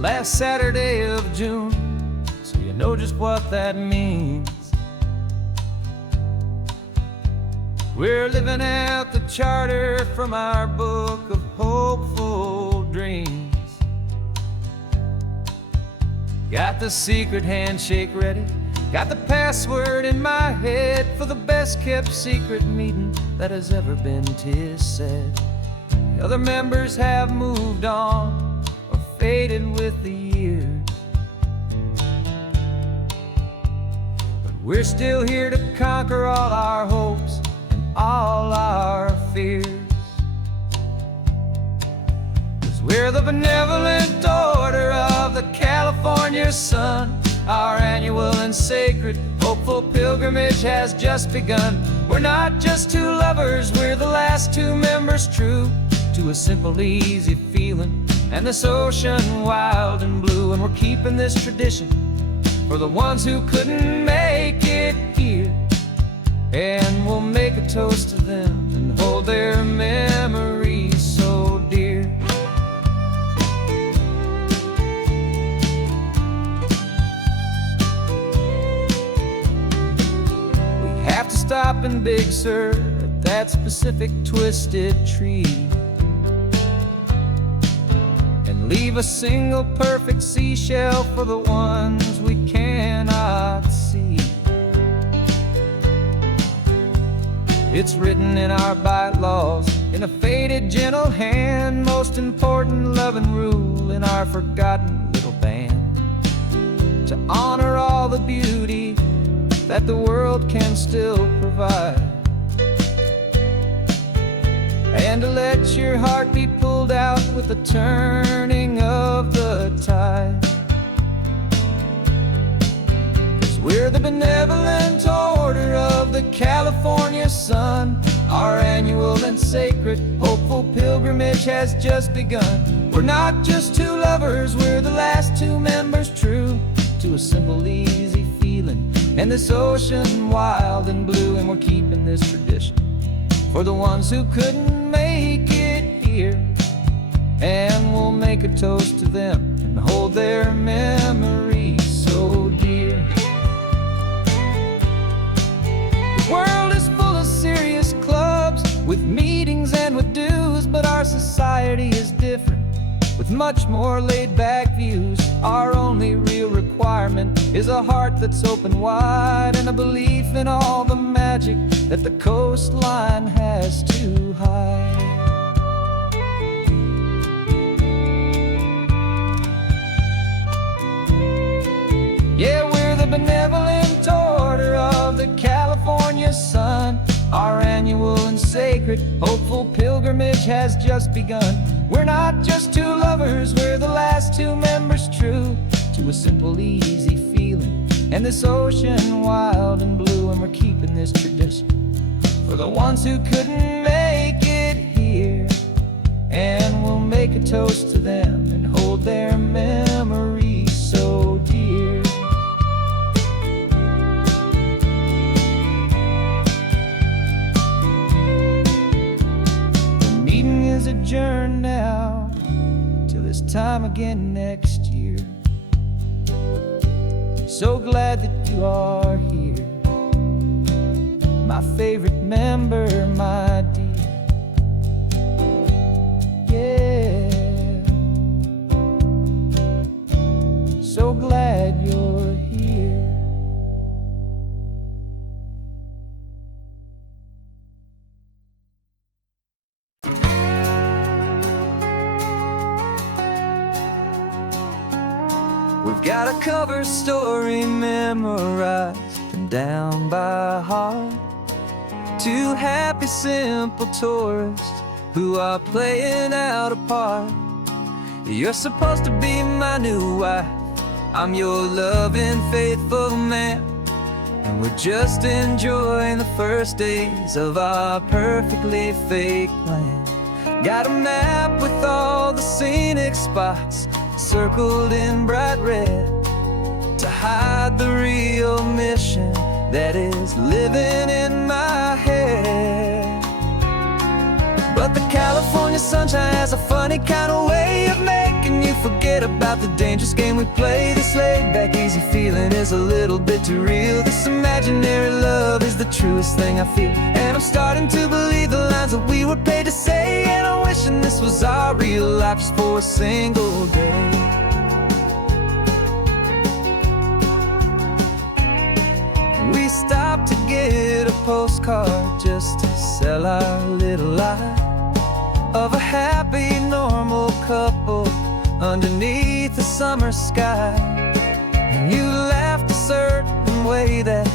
last Saturday of June, so you know just what that means. We're living out the charter from our book of hopeful dreams. Got the secret handshake ready, got the password in my head for the best kept secret meeting that has ever been, 'tis said. The other members have moved on or faded with the years, but we're still here to conquer all our hopes and all our fears. 'Cause we're the benevolent order of the California sun. Our annual and sacred hopeful pilgrimage has just begun. We're not just two lovers, we're the last two members true to a simple, easy feeling and this ocean wild and blue. And we're keeping this tradition for the ones who couldn't make it here, and we'll make a toast to them and hold their memories so dear. We have to stop in Big Sur at that specific twisted tree and leave a single perfect seashell for the ones we cannot see. It's written in our bylaws in a faded gentle hand, most important loving rule in our forgotten little band, to honor all the beauty that the world can still provide, and to let your heart be pulled out with the turning of the tide. 'Cause we're the benevolent order of the California sun. Our annual and sacred hopeful pilgrimage has just begun. We're not just two lovers, we're the last two members true to a simple, easy feeling and this ocean wild and blue. And we're keeping this tradition for the ones who couldn't make it here, and we'll make a toast to them and hold their memories so dear. The world is full of serious clubs with meetings and with dues, but our society is different with much more laid-back views. Our only real requirement is a heart that's open wide and a belief in all the magic that the coastline has to hide. Yeah, we're the benevolent order of the California sun. Our annual and sacred hopeful pilgrimage has just begun. We're not just two lovers, we're the last two members true to a simple, easy feeling and this ocean wild and blue. And we're keeping this tradition for the ones who couldn't make it here, and we'll make a toast to them and hold their memories so dear. The meeting is adjourned now till this time again next year. So glad that you are here, my favorite member, my dear. Yeah, so glad you're here. We've got a cover story memorized and down by heart. Two happy, simple tourists who are playing out a part. You're supposed to be my new wife, I'm your loving, faithful man, and we're just enjoying the first days of our perfectly fake plan. Got a map with all the scenic spots circled in bright red to hide the real mission that is living in my head. But the California sunshine has a funny kind of way of making you forget about the dangerous game we play. This laid back easy feeling is a little bit too real. This imaginary love is the truest thing I feel. And I'm starting to believe the lines that we were paid to say. And I'm wishing this was our real life just for a single day. We stopped to get a postcard just to sell our little lie of a happy, normal couple underneath the summer sky. And you laughed a certain way that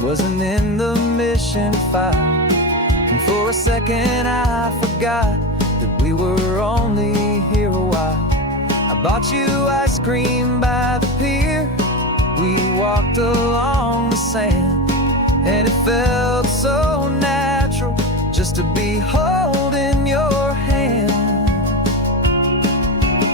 wasn't in the mission file. And for a second I forgot that we were only here a while. I bought you ice cream by the pier. We walked along the sand, and it felt so natural just to be holding your hand.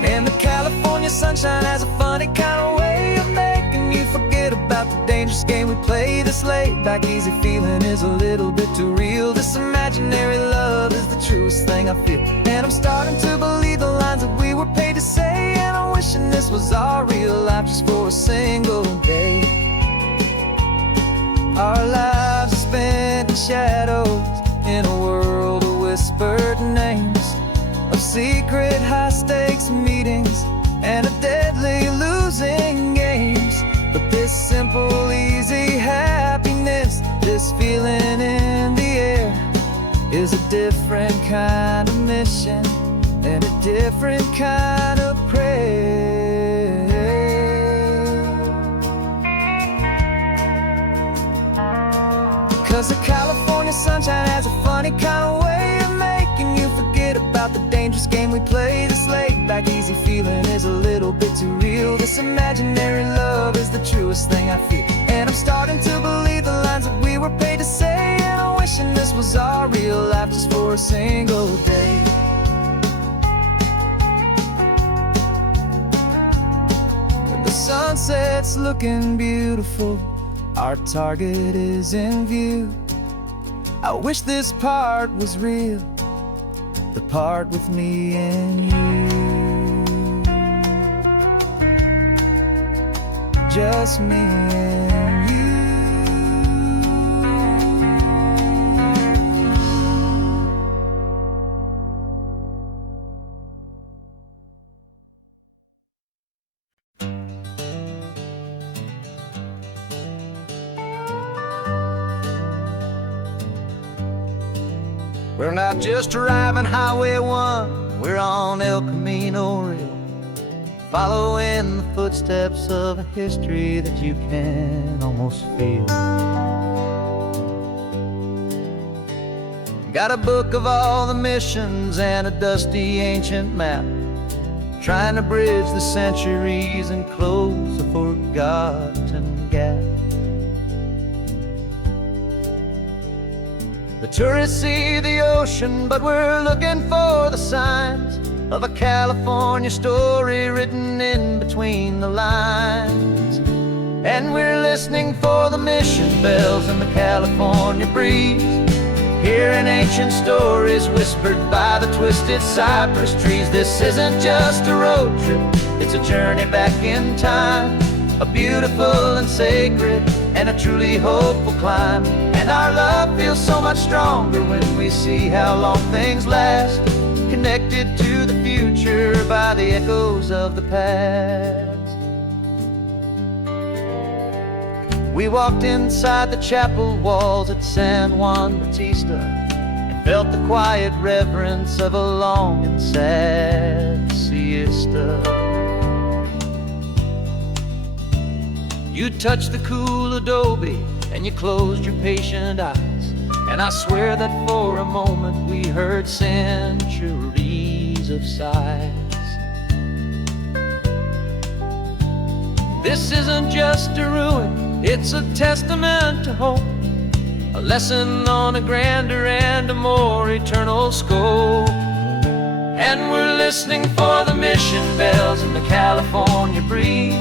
And the California sunshine has a funny kind of way of making you forget about the dangerous game we play. This laid back easy feeling is a little bit too real. This imaginary love is the truest thing I feel. And I'm starting to believe the lines that we were paid to say. And I'm wishing this was our real life just for a single day. Our lives are spent in shadows, in a world of whispered names, of secret high-stakes meetings and of deadly losing games. But this simple, easy happiness, this feeling in the air, is a different kind of mission and a different kind of prayer. 'Cause the California sunshine has a funny kind of way of making you forget about the dangerous game we play. This laid back easy feeling is a little bit too real. This imaginary love is the truest thing I feel. And I'm starting to believe the lines that we were paid to say. And I'm wishing this was our real life just for a single day. The sunset's looking beautiful, our target is in view. I wish this part was real, the part with me and you. Just me and you. We're not just driving Highway 1, we're on El Camino Real, following the footsteps of a history that you can almost feel. Got a book of all the missions and a dusty ancient map, trying to bridge the centuries and close a forgotten gap. The tourists see the ocean, but we're looking for the signs of a California story written in between the lines. And we're listening for the mission bells in the California breeze, hearing ancient stories whispered by the twisted cypress trees. This isn't just a road trip, it's a journey back in time, a beautiful and sacred and a truly hopeful climb. And our love feels so much stronger when we see how long things last, connected to the future by the echoes of the past. We walked inside the chapel walls at San Juan Bautista and felt the quiet reverence of a long and sad siesta. You touched the cool adobe and you closed your patient eyes, and I swear that for a moment we heard centuries of sighs. This isn't just a ruin, it's a testament to hope, a lesson on a grander and a more eternal scope. And we're listening for the mission bells in the California breeze,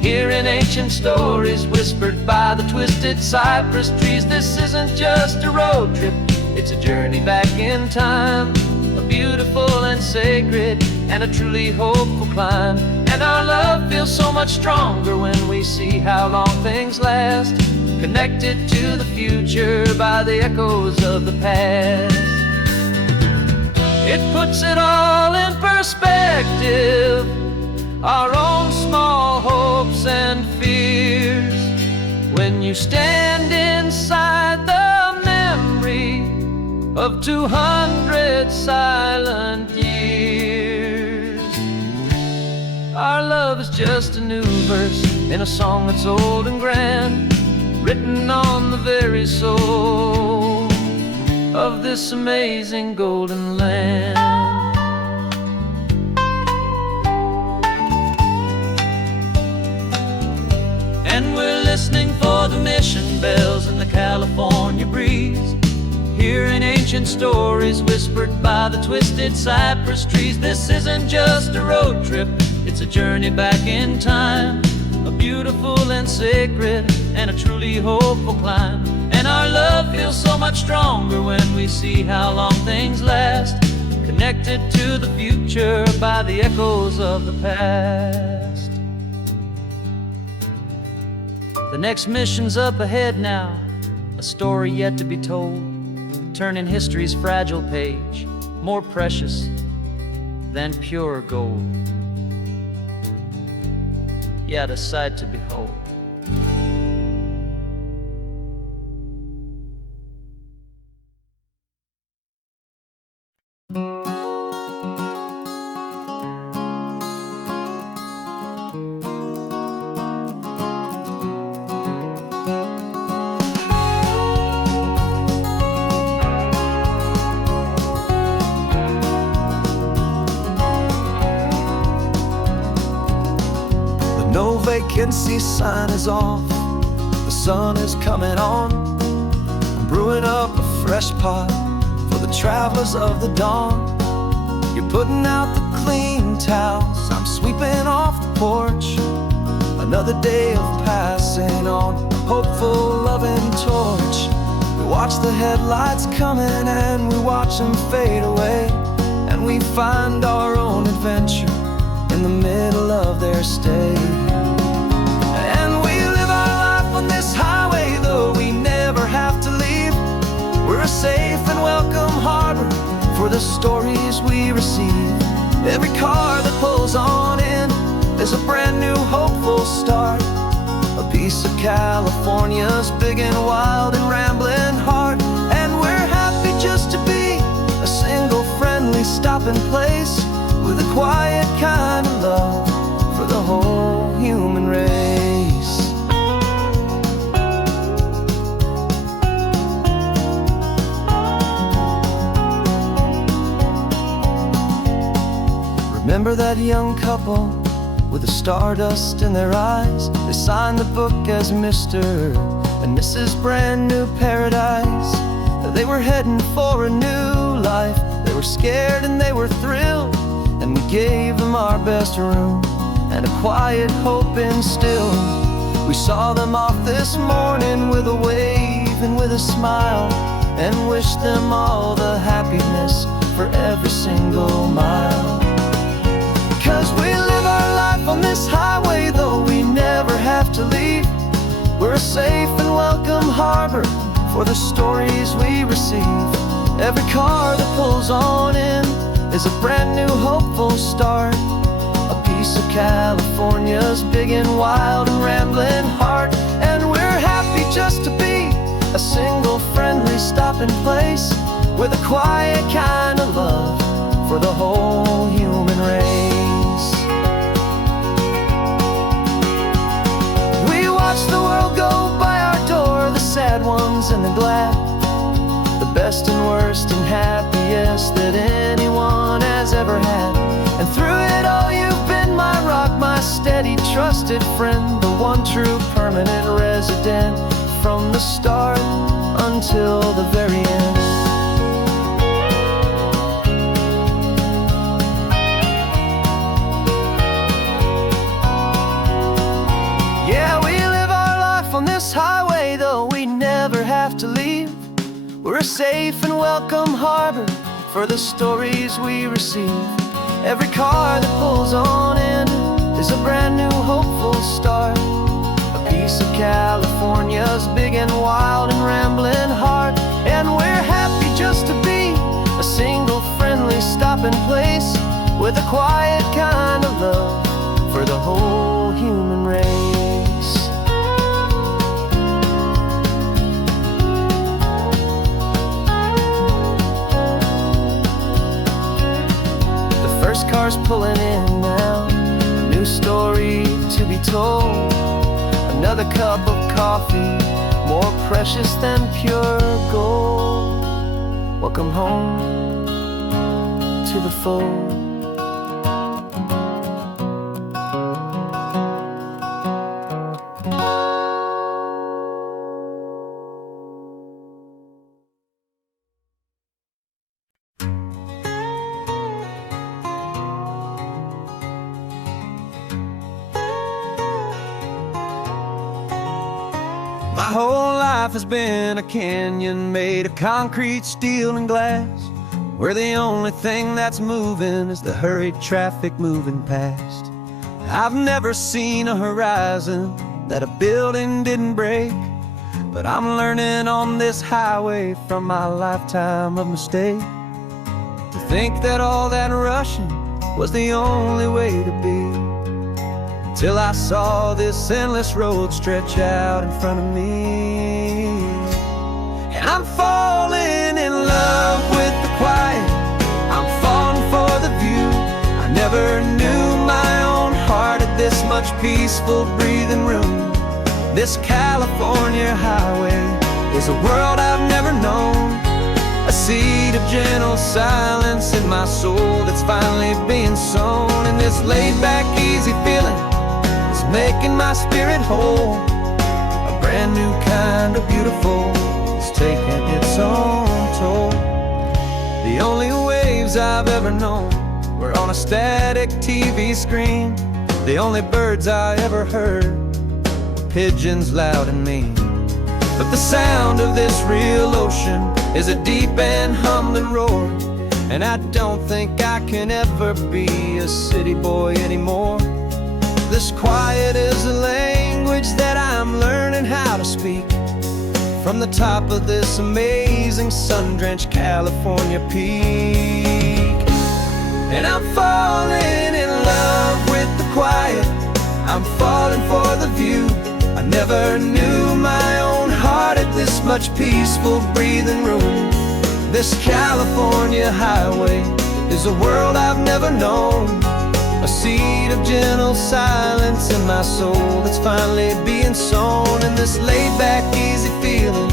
hearing ancient stories whispered by the twisted cypress trees. This isn't just a road trip, it's a journey back in time, a beautiful and sacred, and a truly hopeful climb. And our love feels so much stronger when we see how long things last, connected to the future by the echoes of the past. It puts it all in perspective, our own small hopes and fears, when you stand inside the memory of 200 silent years. Our love is just a new verse in a song that's old and grand, written on the very soul of this amazing golden land. And we're listening for the mission bells in the California breeze, hearing ancient stories whispered by the twisted cypress trees. This isn't just a road trip, it's a journey back in time, a beautiful and sacred and a truly hopeful climb. And our love feels so much stronger when we see how long things last, connected to the future by the echoes of the past. The next mission's up ahead now, a story yet to be told, turning history's fragile page more precious than pure gold. Yet a sight to behold. No vacancy sign is off, the sun is coming on. I'm brewing up a fresh pot for the travelers of the dawn. You're putting out the clean towels, I'm sweeping off the porch. Another day of passing on a hopeful, loving torch. We watch the headlights coming and we watch them fade away, and we find our own adventure in the middle of their stay. And we live our life on this highway, though we never have to leave. We're a safe and welcome harbor for the stories we receive. Every car that pulls on in is a brand new hopeful start, a piece of California's big and wild and rambling heart. And we're happy just to be a single friendly stopping place, with a quiet kind of love for the whole human race. Remember that young couple with the stardust in their eyes? They signed the book as Mr. and Mrs. Brand New Paradise. They were heading for a new life. They were scared and they were thrilled, and we gave them our best room and a quiet hope instilled. We saw them off this morning with a wave and with a smile, and wished them all the happiness for every single mile. Because we live our life on this highway, though we never have to leave. We're a safe and welcome harbor for the stories we receive. Every car that pulls on in is a brand new hopeful start, a piece of California's big and wild and rambling heart. And we're happy just to be a single friendly stopping place, with a quiet kind of love for the whole human race. We watch the world go by our door, the sad ones and the glad, the best and worst and happiest that anyone has ever had. And through it all you've been my rock, my steady trusted friend, the one true permanent resident, from the start until the very end. Yeah, we live our life on this highway, though we never have to leave. We're a safe and welcome harbor for the stories we receive. Every car that pulls on in is a brand new hopeful start. A piece of California's big and wild and rambling heart. And we're happy just to be a single friendly stopping place with a quiet kind of love for the whole human race. The first car's pulling in now, a new story to be told. Another cup of coffee, more precious than pure gold. Welcome home to the fold. My whole life has been a canyon made of concrete, steel, and glass, where the only thing that's moving is the hurried traffic moving past. I've never seen a horizon that a building didn't break, but I'm learning on this highway from my lifetime of mistake to think that all that rushing was the only way to be. Till I saw this endless road stretch out in front of me. And I'm falling in love with the quiet, I'm falling for the view. I never knew my own heart had this much peaceful breathing room. This California highway is a world I've never known, a seed of gentle silence in my soul that's finally being sown. And this laid-back, easy feeling making my spirit whole. A brand new kind of beautiful is taking its own toll. The only waves I've ever known were on a static TV screen. The only birds I ever heard were pigeons loud and mean. But the sound of this real ocean is a deep and humbling roar, and I don't think I can ever be a city boy anymore. This quiet is a language that I'm learning how to speak from the top of this amazing sun-drenched California peak. And I'm falling in love with the quiet, I'm falling for the view. I never knew my own heart had this much peaceful breathing room. This California highway is a world I've never known, a seed of gentle silence in my soul that's finally being sown. And this laid-back, easy feeling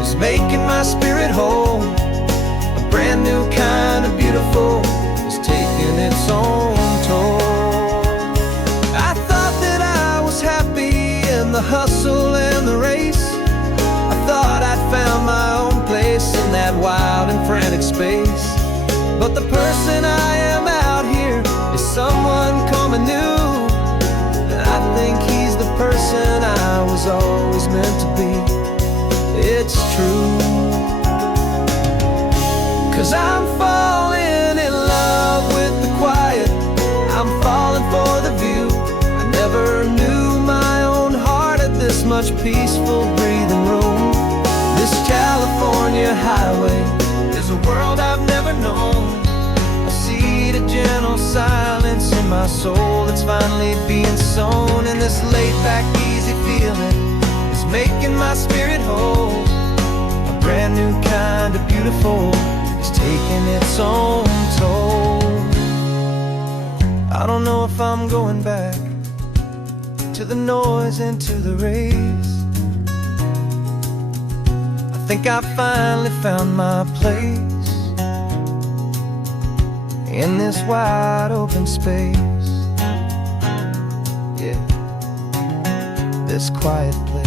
is making my spirit whole. A brand new kind of beautiful is taking its own toll. I thought that I was happy in the hustle and the race. I thought I'd found my own place in that wild and frantic space. But the person I am out here is someone coming new, and I think he's the person I was always meant to be. It's true, 'cause I'm falling in love with the quiet, I'm falling for the view. I never knew my own heart had this much peaceful breathing room. This California highway is a world I've never known, a seed of gentle silence in my soul that's finally being sown. And this laid-back, easy feeling is making my spirit whole. A brand new kind of beautiful is taking its own toll. I don't know if I'm going back to the noise and to the race. I think I finally found my place in this wide open space, yeah, this quiet place.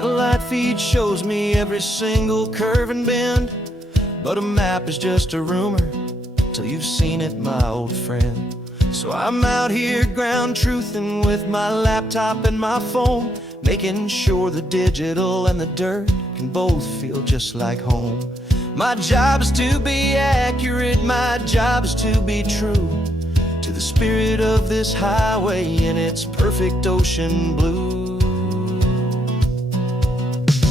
satellite feed shows me every single curve and bend, but a map is just a rumor till you've seen it, my old friend. So I'm out here ground truthing with my laptop and my phone, making sure the digital and the dirt can both feel just like home. My job is to be accurate, my job is to be true to the spirit of this highway in its perfect ocean blue.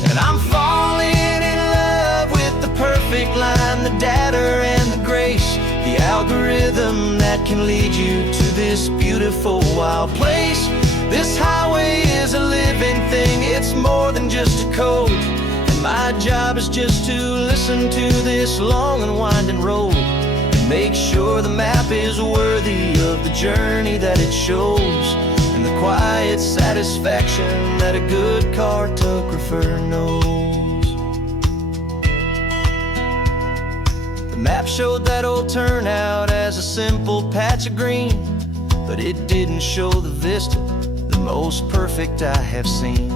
And I'm falling in love with the perfect line, the data and the grace, the algorithm that can lead you to this beautiful wild place. This highway is a living thing, it's more than just a code. And my job is just to listen to this long and winding road and make sure the map is worthy of the journey that it shows, and the quiet satisfaction that a good cartographer knows. The map showed that old turnout as a simple patch of green, but it didn't show the vista, the most perfect I have seen.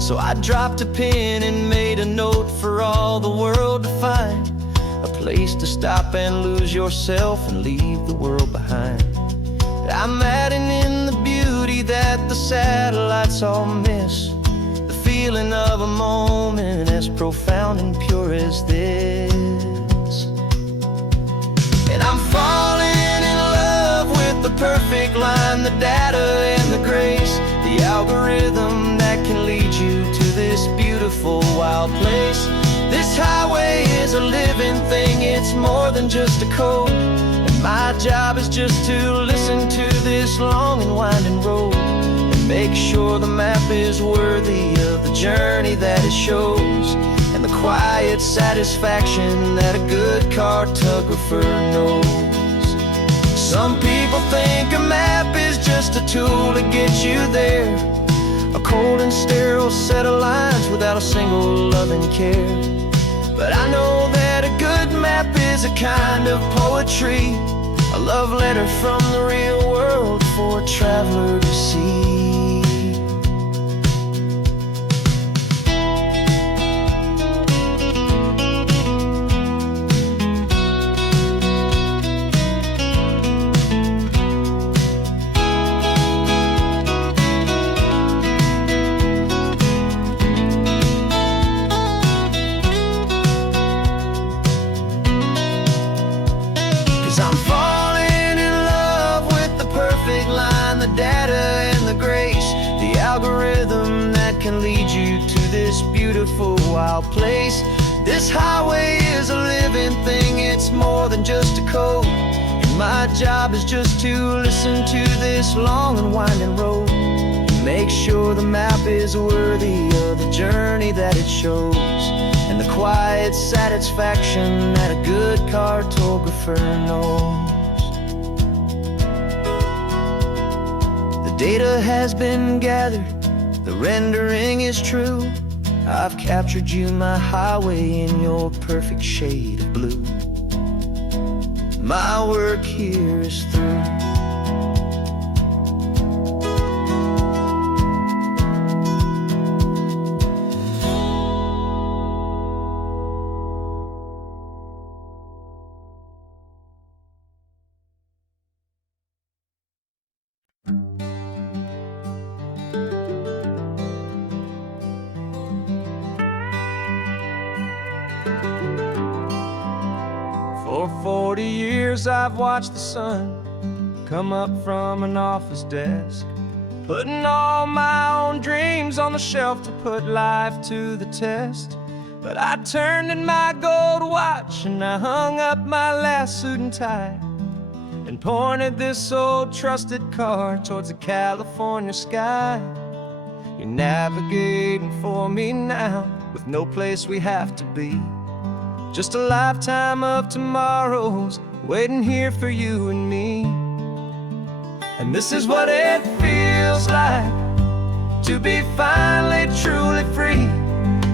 So I dropped a pin and made a note for all the world to find, a place to stop and lose yourself and leave the world behind. I'm adding in the beauty that the satellites all miss, the feeling of a moment as profound and pure as this. And I'm falling in love with the perfect line, the data and the grace, the algorithm that can lead you to this beautiful wild place. This highway is a living thing, it's more than just a code. And my job is just to listen to this long and winding road and make sure the map is worthy of the journey that it shows, and the quiet satisfaction that a good cartographer knows. Some people think a map is just a tool to get you there, a cold and sterile set of lines without a single loving care. But I know that a good map is a kind of poetry, a love letter from the real world for a traveler to see. I'm falling in love with the perfect line, the data and the grace, the algorithm that can lead you to this beautiful wild place. This highway is a living thing, it's more than just a code. And my job is just to listen to this long and winding road and make sure the map is worthy of the journey that it shows, and the quiet satisfaction that a good cartographer knows. The data has been gathered, the rendering is true. I've captured you, my highway, in your perfect shade of blue. My work here is through. For 40 years I've watched the sun come up from an office desk, putting all my own dreams on the shelf to put life to the test. But I turned in my gold watch and I hung up my last suit and tie and pointed this old trusted car towards the California sky. You're navigating for me now with no place we have to be, just a lifetime of tomorrows waiting here for you and me. And this is what it feels like to be finally truly free,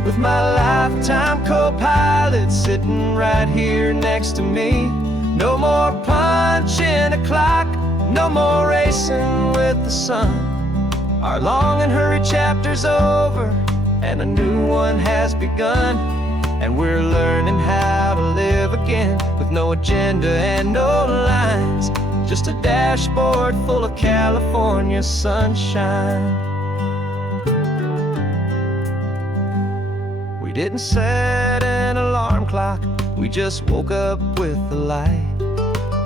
with my lifetime co-pilot sitting right here next to me. No more punching a clock, no more racing with the sun. Our long and hurried chapter's over, and a new one has begun. And we're learning how to live again, with no agenda and no lines, just a dashboard full of California sunshine. We didn't set an alarm clock, we just woke up with the light.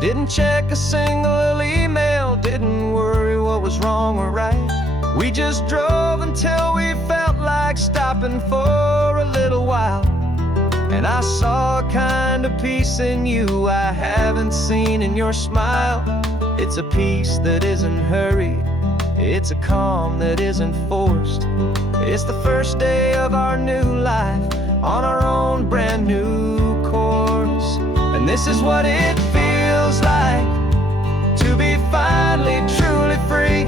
Didn't check a single email, didn't worry what was wrong or right. We just drove until we felt like stopping for a little while. And I saw a kind of peace in you I haven't seen in your smile. It's a peace that isn't hurried, it's a calm that isn't forced. It's the first day of our new life, on our own brand new course. And this is what it feels like to be finally truly free,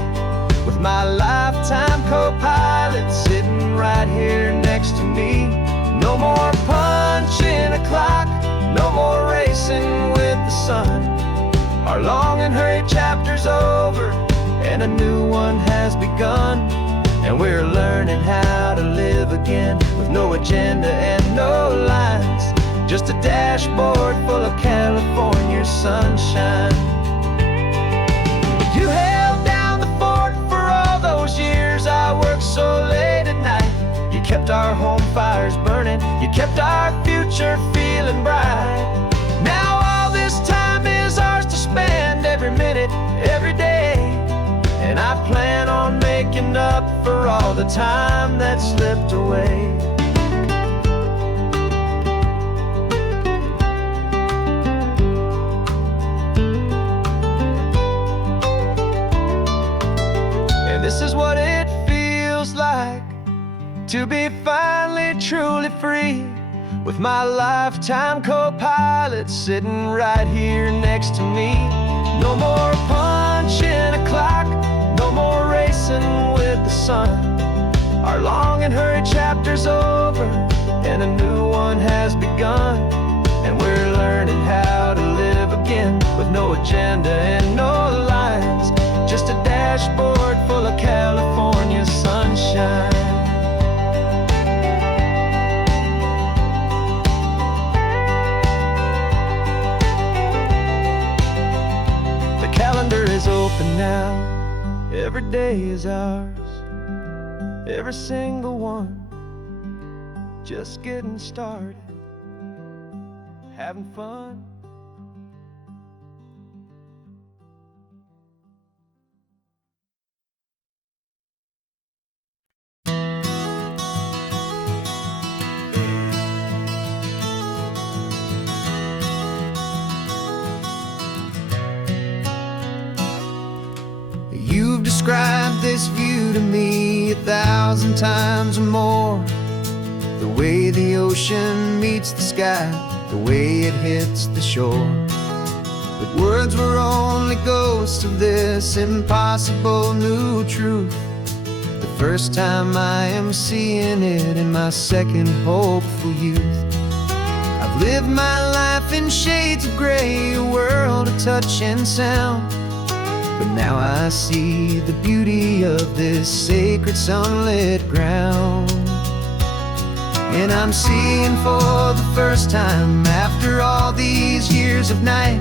with my lifetime co-pilot sitting right here next to me. No more punching a clock, no more racing with the sun. Our long and hurried chapter's over, and a new one has begun. And we're learning how to live again, with no agenda and no lines, just a dashboard full of California sunshine. You held down the fort for all those years I worked so late at night. You kept our home fires burning, you kept our future feeling bright. Now all this time is ours to spend, every minute, every day. And I plan on making up for all the time that slipped away. And this is what it feels like to be finally truly free, with my lifetime co-pilot sitting right here next to me. No more punching a clock, no more racing with the sun. Our long and hurried chapter's over, and a new one has begun. And we're learning how to live again, with no agenda and no lines, just a dashboard full of California sunshine. Calendar is open now, every day is ours, every single one, just getting started, having fun. You've described this view to me 1,000 times or more. The way the ocean meets the sky, the way it hits the shore. But words were only ghosts of this impossible new truth. The first time I am seeing it in my second hopeful youth. I've lived my life in shades of gray, a world of touch and sound. But now I see the beauty of this sacred sunlit ground. And I'm seeing for the first time, after all these years of night,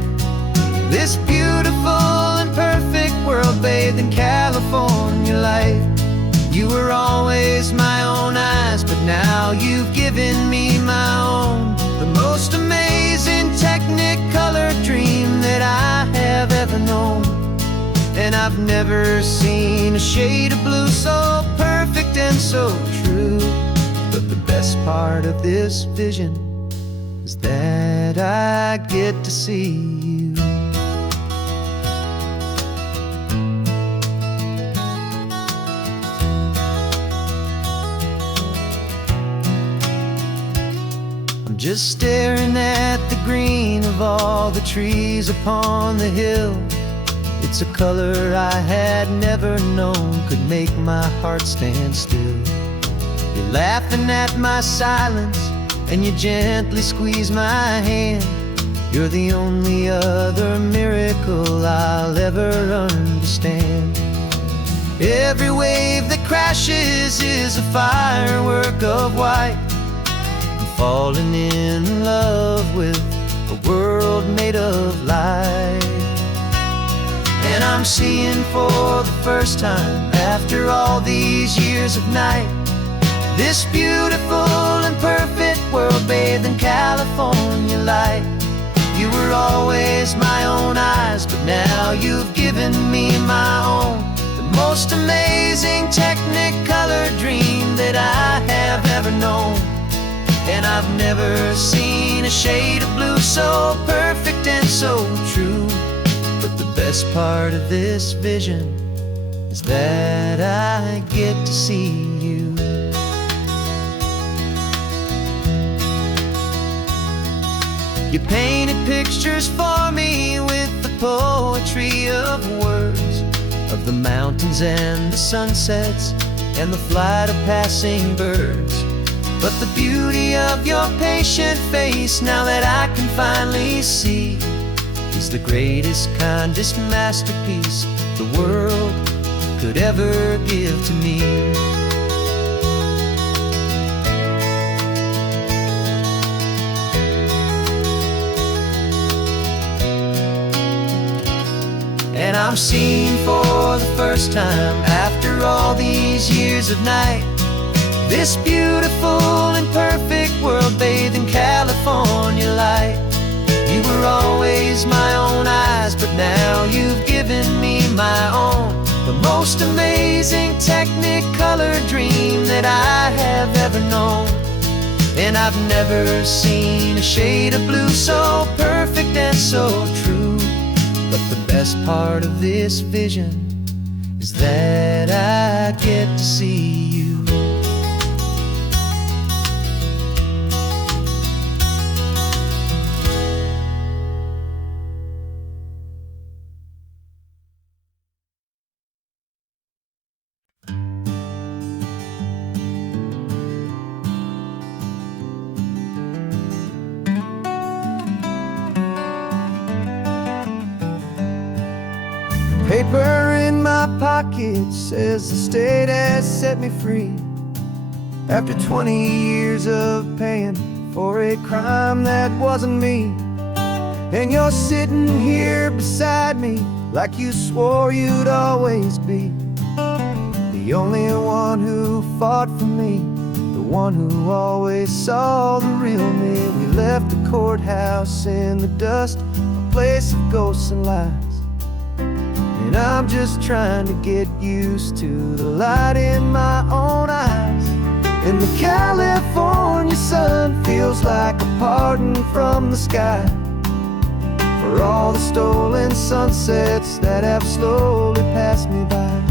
this beautiful and perfect world bathed in California light. You were always my own eyes, but now you've given me my own. The most amazing technicolor dream that I have ever known. And I've never seen a shade of blue so perfect and so true. But the best part of this vision is that I get to see you. I'm just staring at the green of all the trees upon the hill. It's a color I had never known could make my heart stand still. You're laughing at my silence, and you gently squeeze my hand. You're the only other miracle I'll ever understand. Every wave that crashes is a firework of white. I'm falling in love with a world made of light. And I'm seeing for the first time, after all these years of night, this beautiful and perfect world bathed in California light. You were always my own eyes, but now you've given me my own. The most amazing technicolor dream that I have ever known. And I've never seen a shade of blue so perfect and so true. But the best part of this vision is that I get to see you. You painted pictures for me with the poetry of words, of the mountains and the sunsets and the flight of passing birds. But the beauty of your patient face, now that I can finally see, is the greatest, kindest masterpiece the world could ever give to me. And I'm seeing for the first time, after all these years of night, this beautiful and perfect world bathed in California light. You were always my own eyes, but now you've given me my own. The most amazing technicolor dream that I have ever known. And I've never seen a shade of blue so perfect and so true. But the best part of this vision is that I get to see you. Paper in my pocket says the state has set me free, after 20 years of paying for a crime that wasn't me. And you're sitting here beside me like you swore you'd always be, the only one who fought for me, the one who always saw the real me. We left the courthouse in the dust, a place of ghosts and lies. And I'm just trying to get used to the light in my own eyes. And the California sun feels like a pardon from the sky for all the stolen sunsets that have slowly passed me by.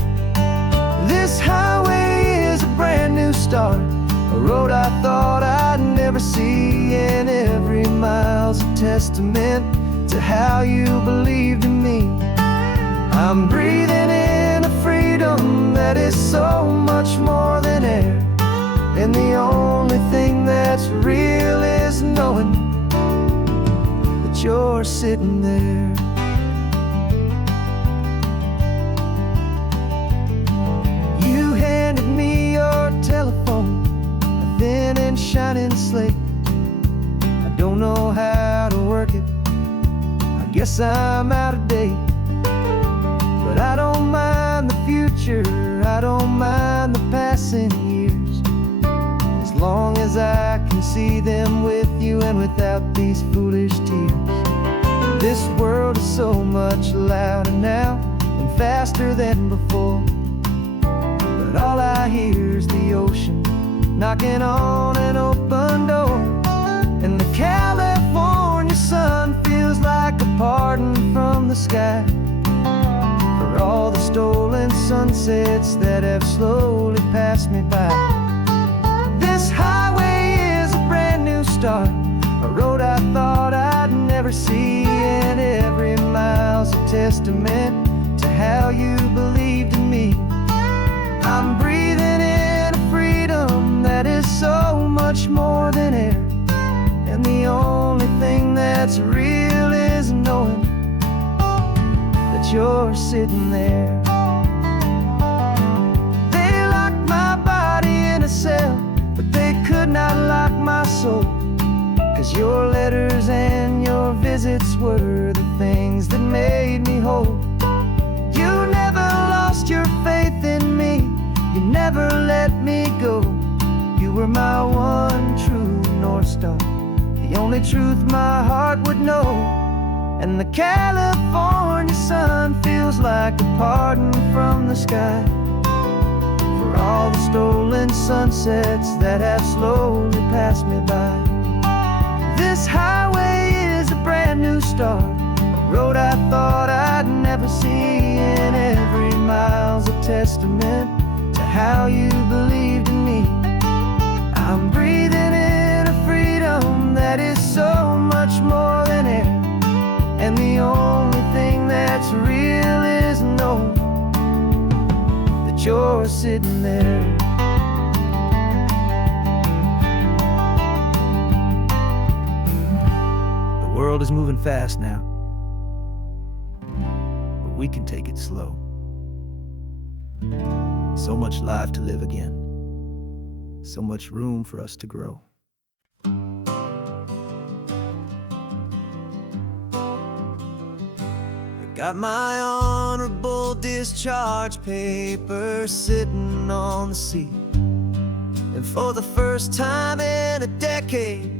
This highway is a brand new start, a road I thought I'd never see. And every mile's a testament to how you believed in me. I'm breathing in a freedom that is so much more than air. And the only thing that's real is knowing that you're sitting there. You handed me your telephone, a thin and shining slate. I don't know how to work it, I guess I'm out of date. But I don't mind the future, I don't mind the passing years, as long as I can see them with you and without these foolish tears. This world is so much louder now and faster than before, but all I hear is the ocean knocking on an open door. And the California sun feels like a pardon from the sky for all the stolen sunsets that have slowly passed me by. This highway is a brand new start, a road I thought I'd never see. And every mile's a testament to how you believed in me. I'm breathing in a freedom that is so much more than air. And the only thing that's real is knowing that you're sitting there. letters and your visits were the things that made me whole. You never lost your faith in me, you never let me go. You were my one true North Star, the only truth my heart would know. And the California sun feels like a pardon from the sky for all the stolen sunsets that have slowly passed me by. This highway is a brand new start, a road I thought I'd never see, and every mile's a testament to how you believed in me. I'm breathing in a freedom that is so much more than air, and the only thing that's real is knowing that you're sitting there. The world is moving fast now, but we can take it slow. So much life to live again, so much room for us to grow. Got my honorable discharge paper sitting on the seat, and for the first time in a decade,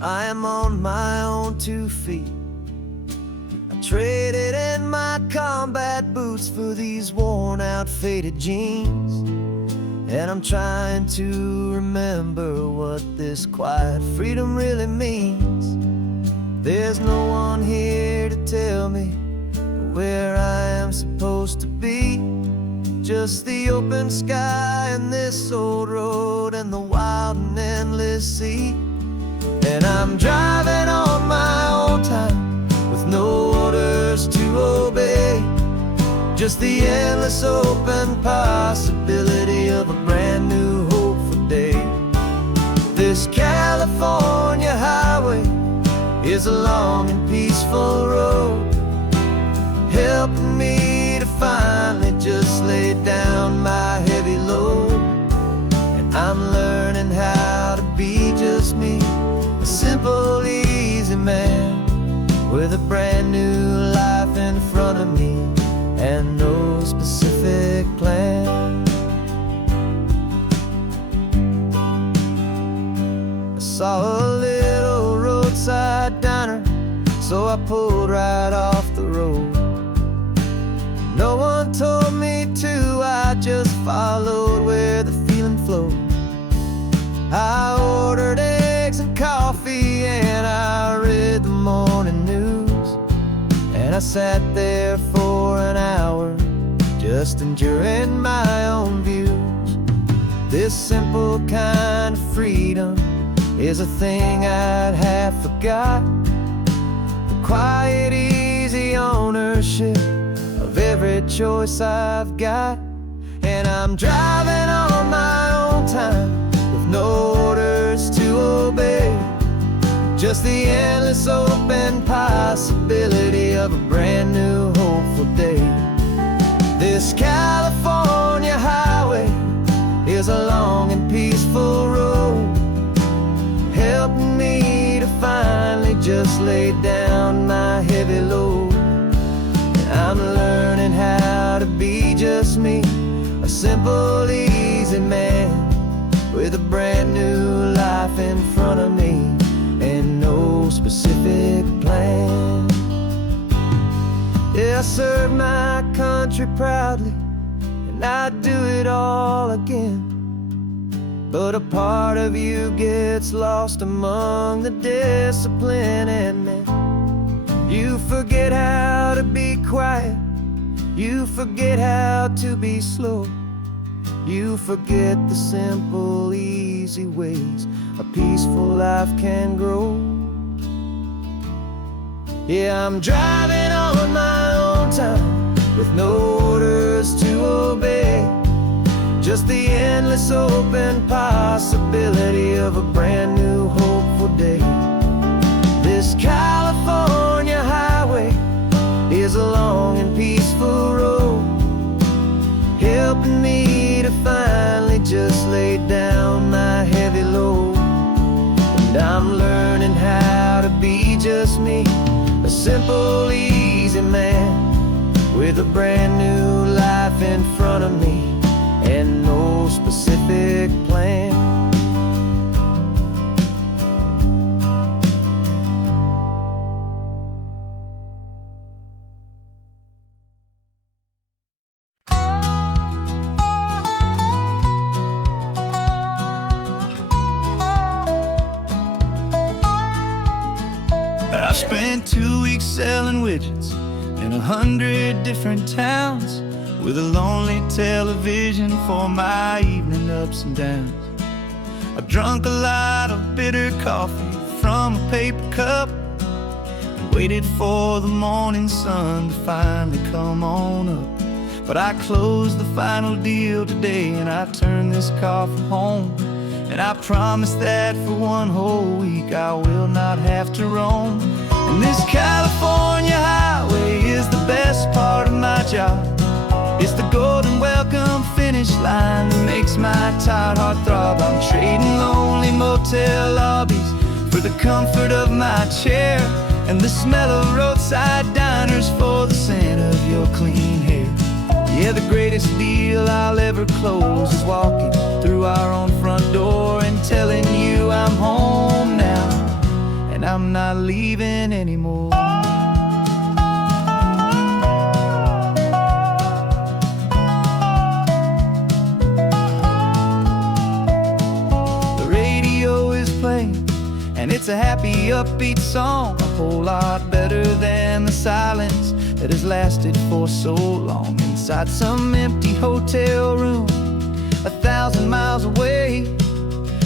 I am on my own 2 feet. I traded in my combat boots for these worn out faded jeans, and I'm trying to remember what this quiet freedom really means. There's no one here to tell me where I am supposed to be, just the open sky and this old road and the wild and endless sea. And I'm driving on my own time with no orders to obey, just the endless open possibility of a brand new hopeful day. This California highway is a long and peaceful road, helping me to finally just lay down my heavy load. And I'm learning how to be just me, a simple, easy man with a brand new life in front of me and no specific plan. I saw a little roadside diner, so I pulled right off the road. No one told me to, I just followed where the feeling flowed. I ordered eggs and coffee and I read the morning news, and I sat there for an hour just enduring my own views. This simple kind of freedom is a thing I'd have forgot, the quiet, easy ownership of every choice I've got. And I'm driving on my own time with no orders to obey, just the endless open possibility of a brand new hopeful day. This California highway is a long and peaceful road, helping me to finally just lay down my heavy load. I'm learning how to be just me, a simple, easy man with a brand new life in front of me and no specific plan. Yeah, I serve my country proudly and I'd do it all again, but a part of you gets lost among the discipline and men. You forget how to be quiet, you forget how to be slow, you forget the simple, easy ways a peaceful life can grow. Yeah, I'm driving on my own time with no orders to obey, just the endless open possibility of a brand new hopeful day. This California highway is a long and peaceful road, helping me to finally just lay down my heavy load. And I'm learning how to be me, a simple, easy man with a brand new life in front of me and no specific plan. I spent 2 weeks selling widgets in 100 different towns, with a lonely television for my evening ups and downs. I drank a lot of bitter coffee from a paper cup and waited for the morning sun to finally come on up. But I closed the final deal today and I turned this car from home. And I promise that for one whole week I will not have to roam. And this California highway is the best part of my job. It's the golden welcome finish line that makes my tired heart throb. I'm trading lonely motel lobbies for the comfort of my chair and the smell of roadside diners for the scent of your clean hair. Yeah, the greatest deal I'll ever close is walking through our own front door and telling you I'm home now and I'm not leaving anymore. The radio is playing and it's a happy, upbeat song, a whole lot better than the silence that has lasted for so long inside some empty hotel room 1,000 miles away,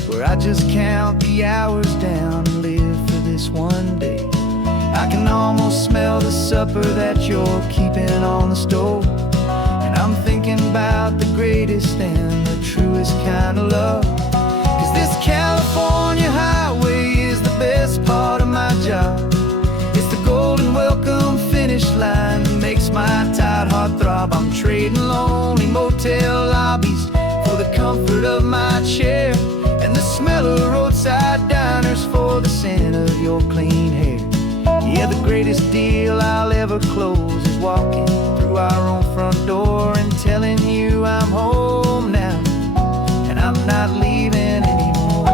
where I just count the hours down and live for this one day. I can almost smell the supper that you're keeping on the stove, and I'm thinking about the greatest and the truest kind of love. 'Cause this California highway is the best part of my job. It's the golden welcome finish line that makes my tired heart throb. I'm trading lonely motel lobbies for the comfort of my chair and the smell of roadside diners for the scent of your clean hair. Yeah, the greatest deal I'll ever close is walking through our own front door and telling you I'm home now and I'm not leaving anymore.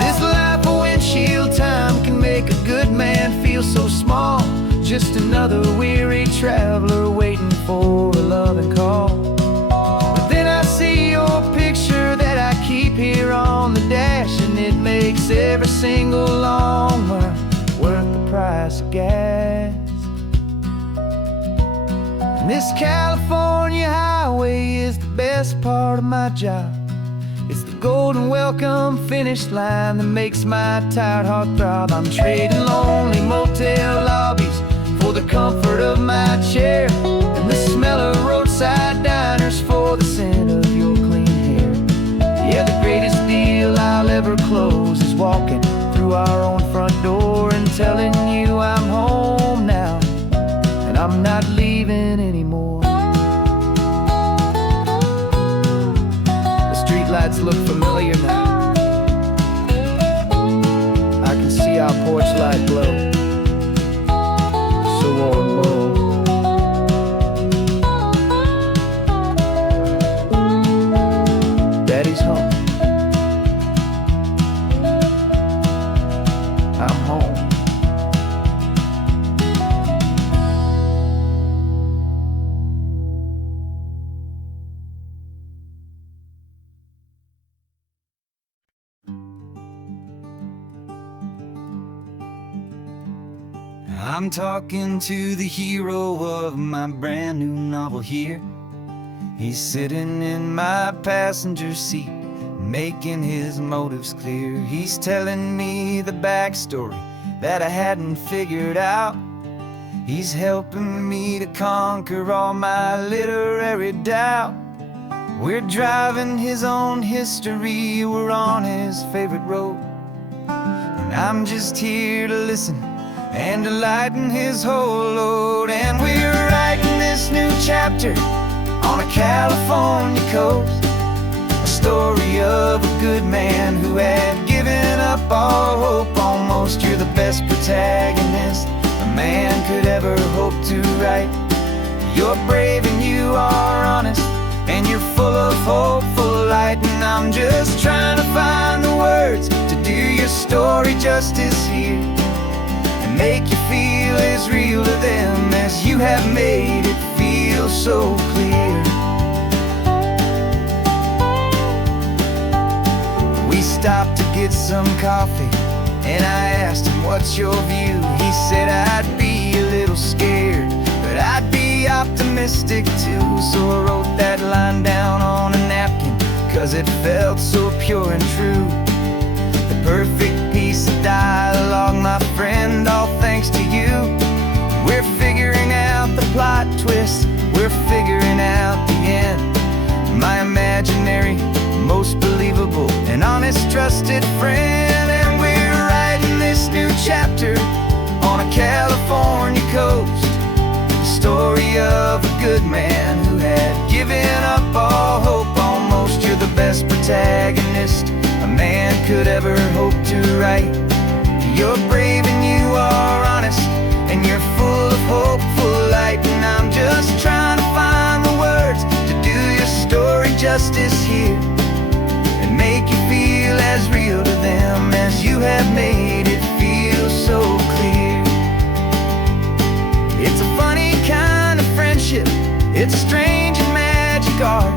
This life of windshield time can make a good man feel so small, just another weary traveler waiting for a loving call. But then I see your picture that I keep here on the dash, and it makes every single long mile worth the price of gas. And this California highway is the best part of my job. It's the golden welcome finish line that makes my tired heart throb. I'm trading lonely motel lobbies for the comfort of my chair and the smell of roadside diners for the scent of your clean hair. Yeah, the greatest deal I'll ever close is walking through our own front door and telling you I'm home now and I'm not leaving anymore. The streetlights look familiar now. I can see our porch light glow, so warm, bold. Daddy's home. I'm home. I'm talking to the hero of my brand new novel here. He's sitting in my passenger seat, making his motives clear. He's telling me the backstory that I hadn't figured out. He's helping me to conquer all my literary doubt. We're driving his own history, we're on his favorite road, and I'm just here to listen and to lighten his whole load. And we're writing this new chapter on a California coast, a story of a good man who had given up all hope almost. You're the best protagonist a man could ever hope to write. You're brave and you are honest, and you're full of hopeful light. And I'm just trying to find the words to do your story justice here, and make you feel as real to them as you have made it feel so clear. We stopped to get some coffee, and I asked him, what's your view? He said, I'd be a little scared, but I'd be optimistic too. So I wrote that line down on a napkin, 'cause it felt so pure and true. The perfect piece of dialogue, my friend, all thanks to you. We're figuring out the plot twist, we're figuring out the end. My imaginary, most believable and honest trusted friend. And we're writing this new chapter on a California coast, the story of a good man who had given up all hope almost. You're the best protagonist a man could ever hope to write. You're brave and you are honest, and you're full of hopeful light. And I'm just trying to find the words to do your story justice here, and make you feel as real to them as you have made it feel so clear. It's a funny kind of friendship, it's strange and magic art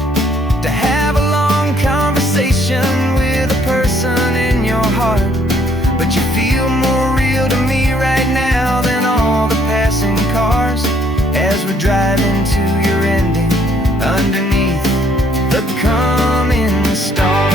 to have a long conversation with a person in your heart. But you feel more real to me right now than all the passing cars, as we're driving to your ending underneath the coming stars.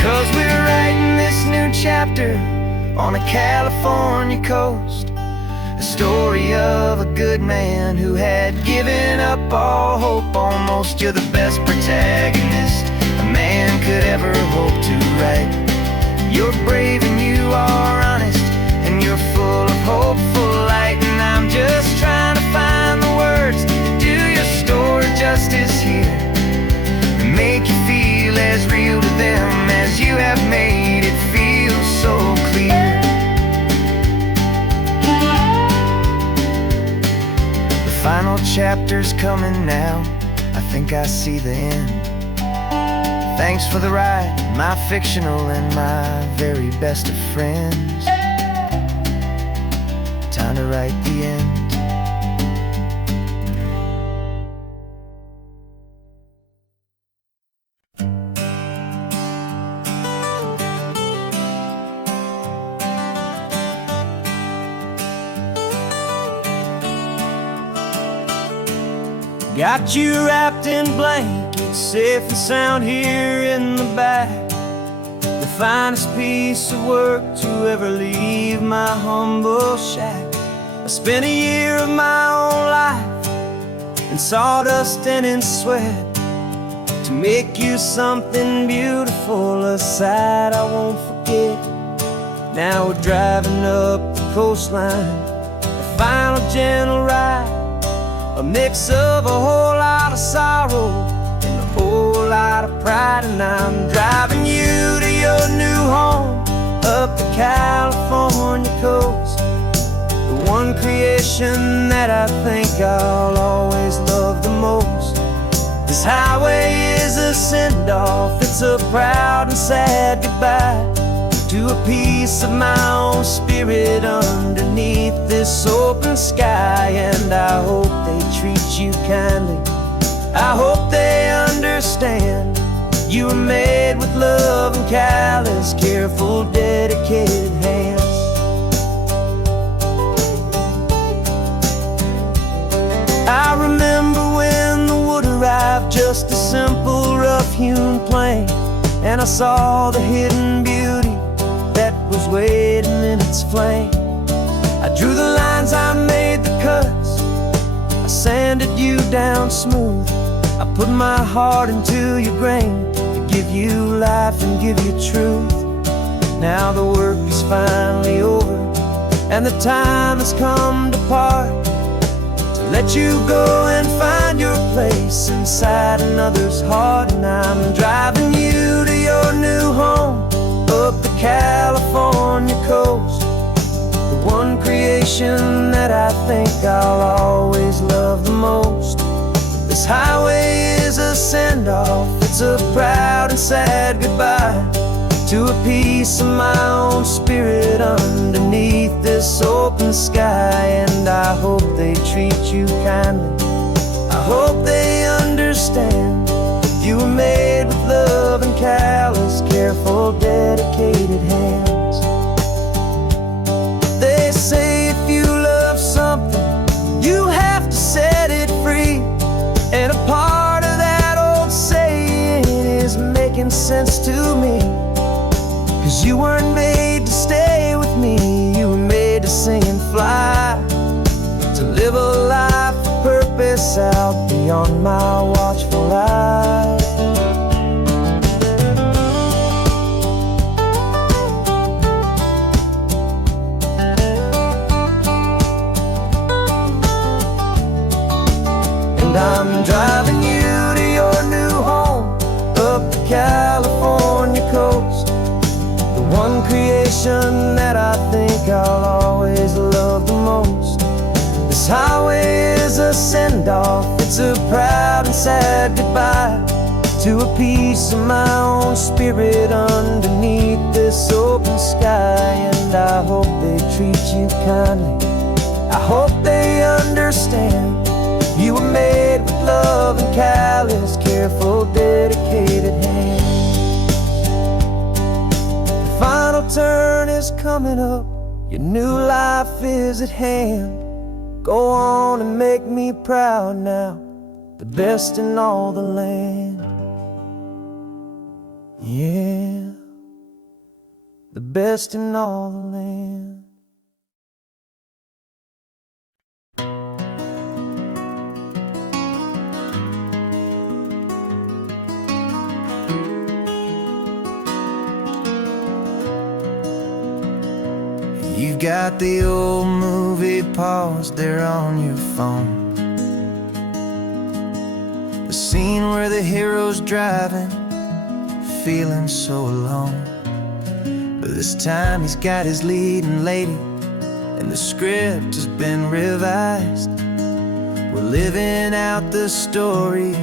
'Cause we're writing this new chapter on a California coast, a story of a good man who had given up all hope almost. You're the best protagonist a man could ever hope to write. You're brave and you are honest, and you're full of hopeful light. And I'm just trying to find the words to do your story justice here, and make you feel as real to them as you have made it feel so clear. The final chapter's coming now, I think I see the end. Thanks for the ride, my fictional and my very best of friends. Time to write the end. Got you wrapped in blankets, safe and sound here in the back. The finest piece of work to ever leave my humble shack. I spent a year of my own life in sawdust and in sweat to make you something beautiful, a sight I won't forget. Now we're driving up the coastline, a final gentle ride, a mix of a whole lot of sorrow and a whole lot of pride. And I'm driving you to your new home up the California coast, the one creation that I think I'll always love the most. This highway is a send-off, it's a proud and sad goodbye to a piece of my own spirit underneath this open sky. And I hope they treat you kindly, I hope they understand you were made with love and callous, careful, dedicated hands. I remember when the wood arrived, just a simple rough-hewn plank, and I saw the hidden beauty that was waiting in its flame. I drew the lines, I made the cuts, I sanded you down smooth. I put my heart into your grain to give you life and give you truth. Now the work is finally over, and the time has come to part, to let you go and find your place inside another's heart. And I'm driving you to your new home up the California coast, the one creation that I think I'll always love the most. This highway is a send-off, it's a proud and sad goodbye to a piece of my own spirit underneath this open sky. And I hope they treat you kindly, I hope they understand. You were made with love and callous, careful, dedicated hands. They say if you love something, you have to set it free. And a part of that old saying is making sense to me. 'Cause you weren't made to stay with me, you were made to sing and fly, to live a life of purpose out beyond my watchful eye. And I'm driving you to your new home up the California coast, the one creation that I think I'll always love the most. This highway is a send-off, it's a proud and sad goodbye to a piece of my own spirit underneath this open sky. And I hope they treat you kindly, I hope they understand. You were made with love and callous, careful, dedicated hands. The final turn is coming up, your new life is at hand. Go on and make me proud now, the best in all the land. Yeah, the best in all the land. You've got the old movie paused there on your phone, the scene where the hero's driving, feeling so alone. But this time he's got his leading lady, and the script has been revised. We're living out the story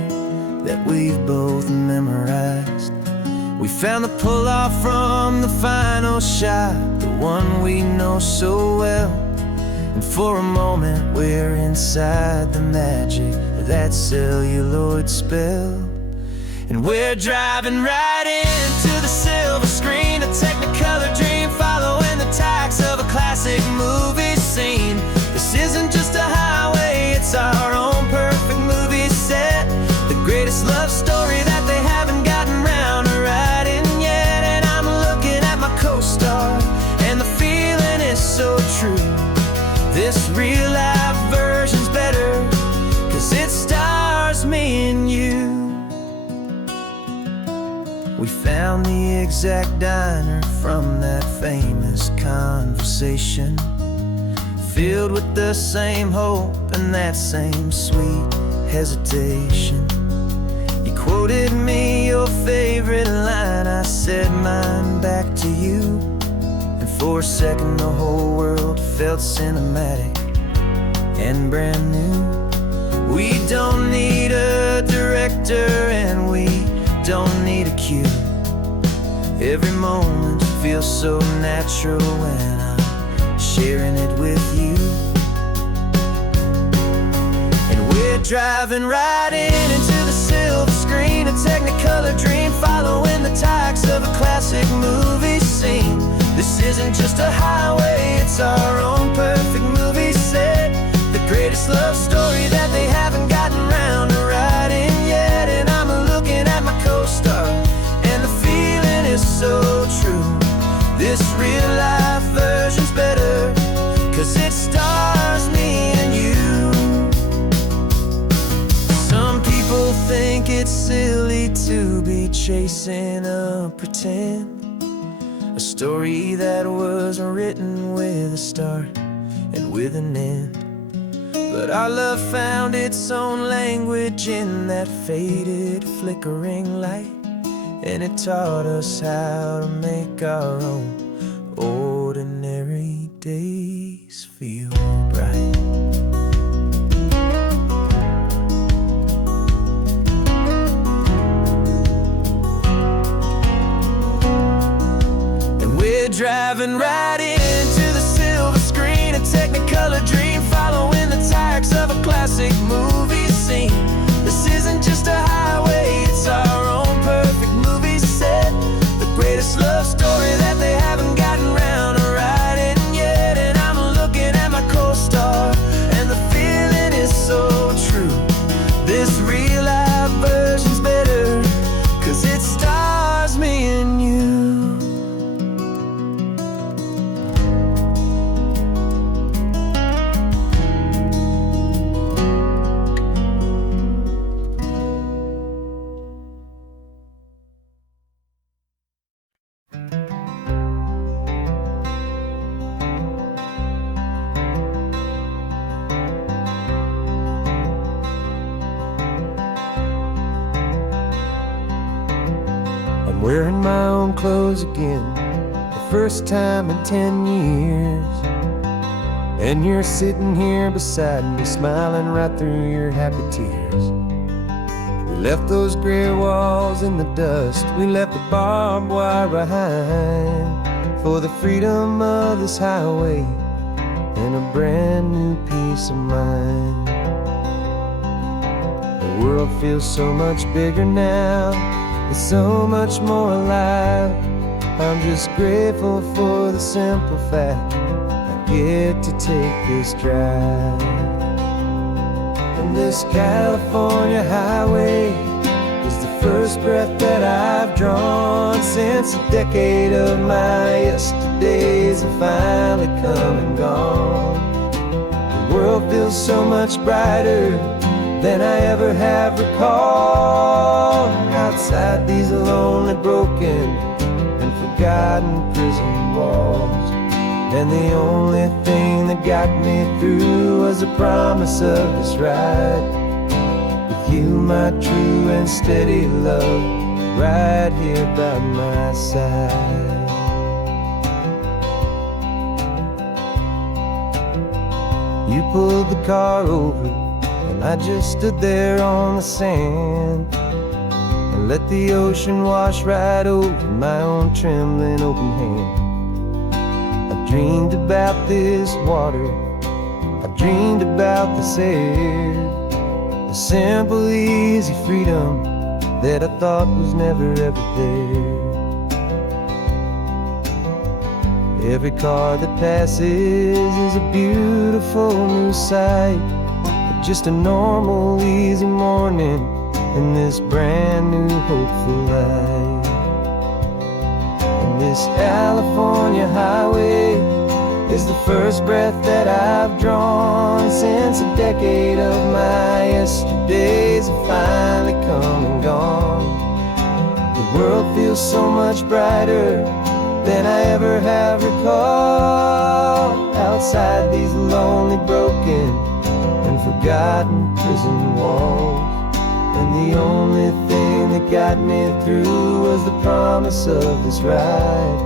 that we've both memorized. We found the pull-off from the final shot, the one we know so well. And for a moment we're inside the magic of that celluloid spell. And we're driving right into the silver screen, a Technicolor dream, following the tacks of a classic movie scene. This isn't just a highway, it's our own perfect movie set, the greatest love story that they haven't gotten round to writing yet. And I'm looking at my co-star, and the feeling is so true. This real life version's better, 'cause it stars me and you. We found the exact diner from that famous conversation, filled with the same hope and that same sweet hesitation. You quoted me your favorite line, I said mine back to you. And for a second the whole world felt cinematic and brand new. We don't need a director and we don't need a cue. Every moment feels so natural when I'm sharing it with you. And we're driving right into the silver screen, a Technicolor dream, following the tacks of a classic movie scene. This isn't just a highway, it's our own perfect movie set, the greatest love story that they haven't gotten round to writing yet. And I'm looking at my co-star, and the feeling is so true. This real life version's better, 'cause it stars me and you. in a pretend, a story that was written with a start and with an end. But our love found its own language in that faded, flickering light, and it taught us how to make our own ordinary days feel bright. And we're driving right into the silver screen, a Technicolor dream, following the tracks of a classic movie scene. This isn't just a highway, it's our own perfect movie set, the greatest love story that they haven't gotten round to writing yet. And I'm looking at my co-star, and the feeling is so true. This real life version's better, 'cause it stars me and you. I'm wearing my own clothes again, the first time in 10 years. And you're sitting here beside me, smiling right through your happy tears. We left those gray walls in the dust, we left the barbed wire behind, for the freedom of this highway and a brand new peace of mind. The world feels so much bigger now, it's so much more alive. I'm just grateful for the simple fact I get to take this drive. And this California highway is the first breath that I've drawn since a decade of my yesterdays have finally come and gone. The world feels so much brighter than I ever have recalled, outside these lonely, broken, and forgotten prison walls. And the only thing that got me through was the promise of this ride with you, my true and steady love, right here by my side. You pulled the car over, and I just stood there on the sand and let the ocean wash right over my own trembling open hand. I dreamed about this water, I dreamed about this air, the simple, easy freedom that I thought was never ever there. Every car that passes is a beautiful new sight, just a normal, easy morning in this brand new, hopeful life. And this California highway is the first breath that I've drawn since a decade of my yesterdays have finally come and gone. The world feels so much brighter than I ever have recalled, outside these lonely, broken, and forgotten prison walls. And the only thing that got me through was the promise of this ride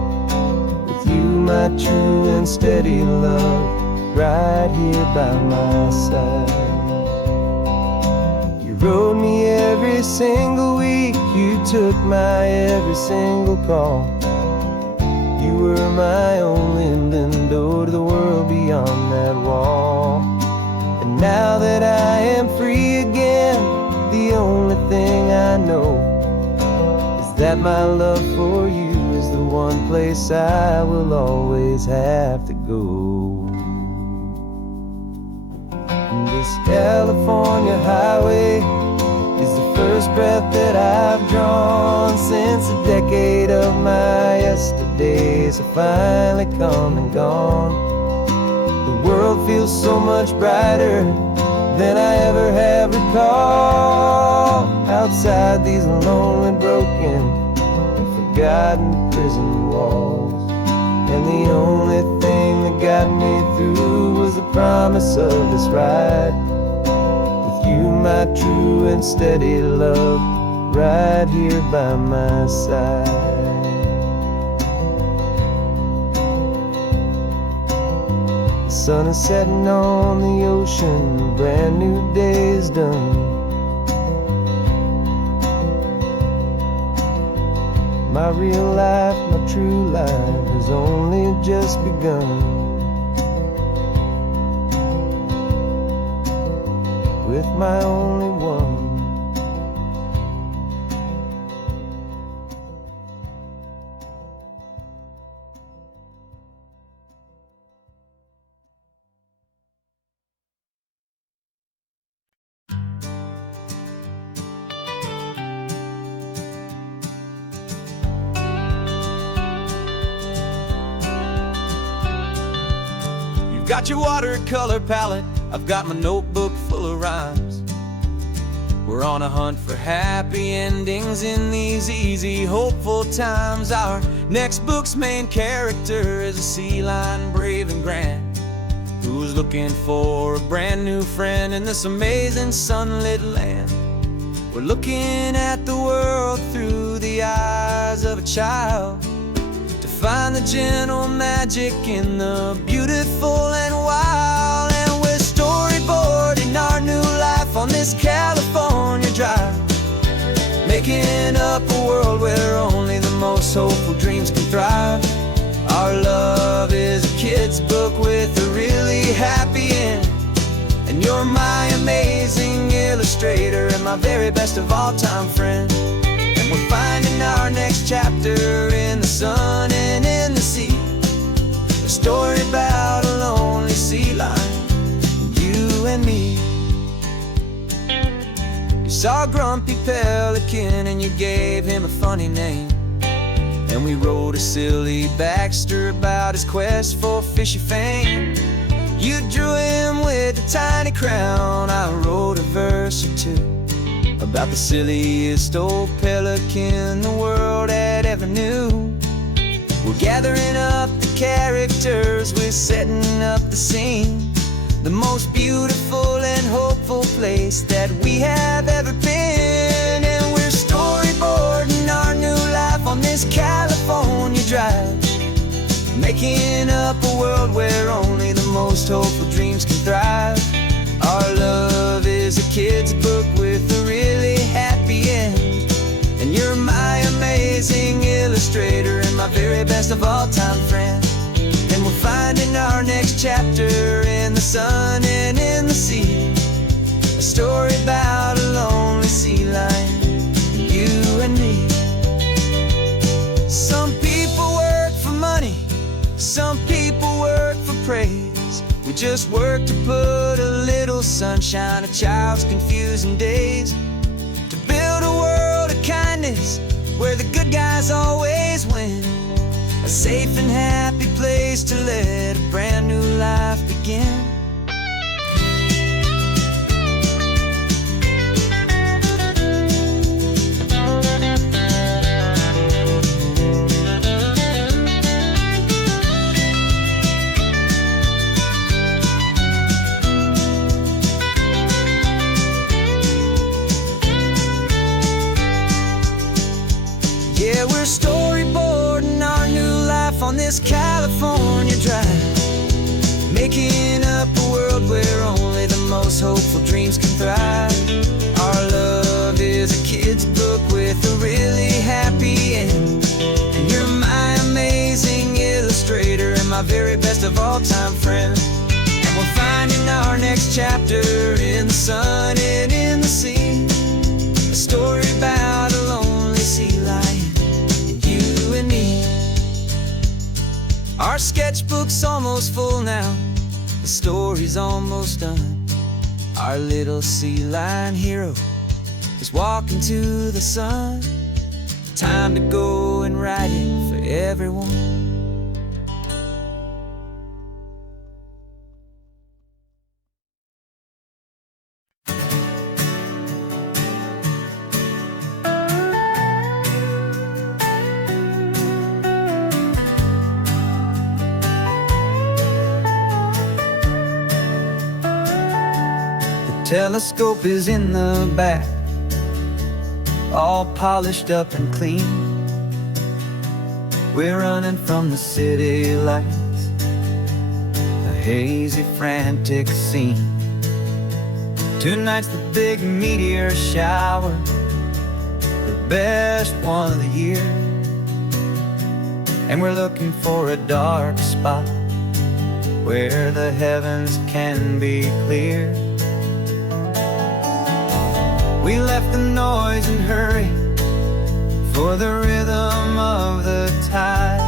with you, my true and steady love, right here by my side. You rode me every single week, you took my every single call. You were my only window to the world beyond that wall. And now that I am free again, the only thing I know is that my love for you is the one place I will always have to go. And this California highway is the first breath that I've drawn since a decade of my yesterdays have finally come and gone. The world feels so much brighter than I ever have recalled, outside these lonely, broken, forgotten prison walls. And the only thing that got me through was the promise of this ride with you, my true and steady love, right here by my side. The sun is setting on the ocean, a brand new day is done. My real life, my true life has only just begun. With my only one. Got your watercolor palette, I've got my notebook full of rhymes. We're on a hunt for happy endings in these easy, hopeful times. Our next book's main character is a sea lion, brave and grand, who's looking for a brand new friend in this amazing sunlit land. We're looking at the world through the eyes of a child, find the gentle magic in the beautiful and wild. And we're storyboarding our new life on this California drive, making up a world where only the most hopeful dreams can thrive. Our love is a kid's book with a really happy end, and you're my amazing illustrator and my very best of all time friend. We're finding our next chapter in the sun and in the sea, a story about a lonely sea lion, you and me. You saw a grumpy pelican and you gave him a funny name, and we wrote a silly Baxter about his quest for fishy fame. You drew him with a tiny crown, I wrote a verse or two about the silliest old pelican the world had ever knew. We're gathering up the characters, we're setting up the scene, the most beautiful and hopeful place that we have ever been. And we're storyboarding our new life on this California drive, making up a world where only the most hopeful dreams can thrive. Our love is a kid's book with a really happy end, and you're my amazing illustrator and my very best of all time friend. And we're finding our next chapter in the sun and in the sea, a story about a lonely sea lion, you and me. Some people work for money, some people work for praise. We just work to put a little sunshine in a child's confusing days, to build a world of kindness where the good guys always win, a safe and happy place to let a brand new life begin. Yeah, we're storyboarding our new life on this California drive, making up a world where only the most hopeful dreams can thrive. Our love is a kid's book with a really happy end, and you're my amazing illustrator and my very best of all time friend. And we're finding our next chapter in the sun and in the sea, a story about a lonely sea lion, you and me. Our sketchbook's almost full now, the story's almost done. Our little sea lion hero is walking to the sun. Time to go and write it for everyone. Telescope is in the back, all polished up and clean. We're running from the city lights, a hazy, frantic scene. Tonight's the big meteor shower, the best one of the year. And we're looking for a dark spot where the heavens can be clear. We left the noise and hurry for the rhythm of the tide,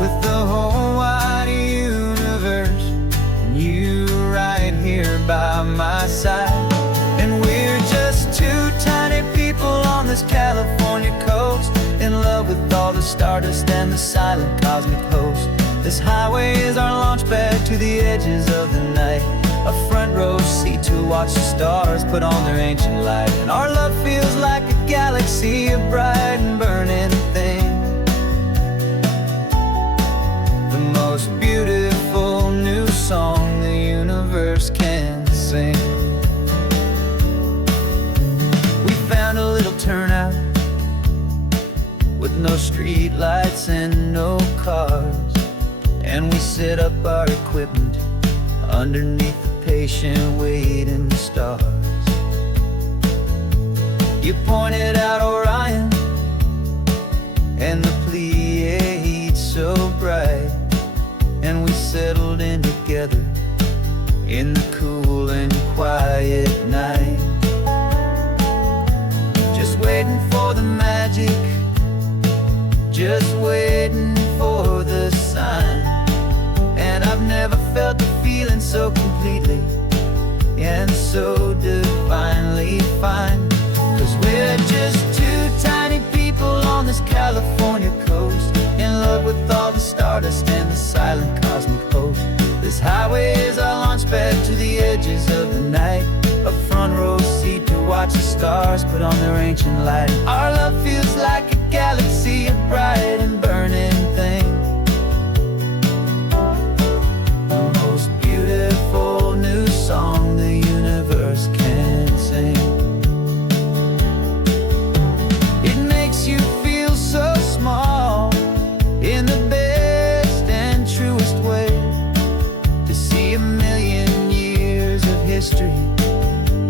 with the whole wide universe and you right here by my side. And we're just two tiny people on this California coast, in love with all the stardust and the silent cosmic host. This highway is our launch pad to the edges of the night, a front row seat to watch the stars put on their ancient light. And our love feels like a galaxy, a bright and burning thing, the most beautiful new song the universe can sing. We found a little turnout with no street lights and no cars, and we set up our equipment underneath the patient waiting stars. You pointed out Orion and the Pleiades so bright, and we settled in together in the cool and quiet night, just waiting for the magic, just waiting for the sign. And I've never felt the feeling so completely and so divinely fine, 'cause we're just two tiny people on this California coast, in love with all the stardust and the silent cosmic host. This highway is our launch pad to the edges of the night, a front row seat to watch the stars put on their ancient light. Our love feels like a galaxy, a bright and burning thing, the most beautiful new song the universe can sing. It makes you feel so small in the best and truest way, to see a million years of history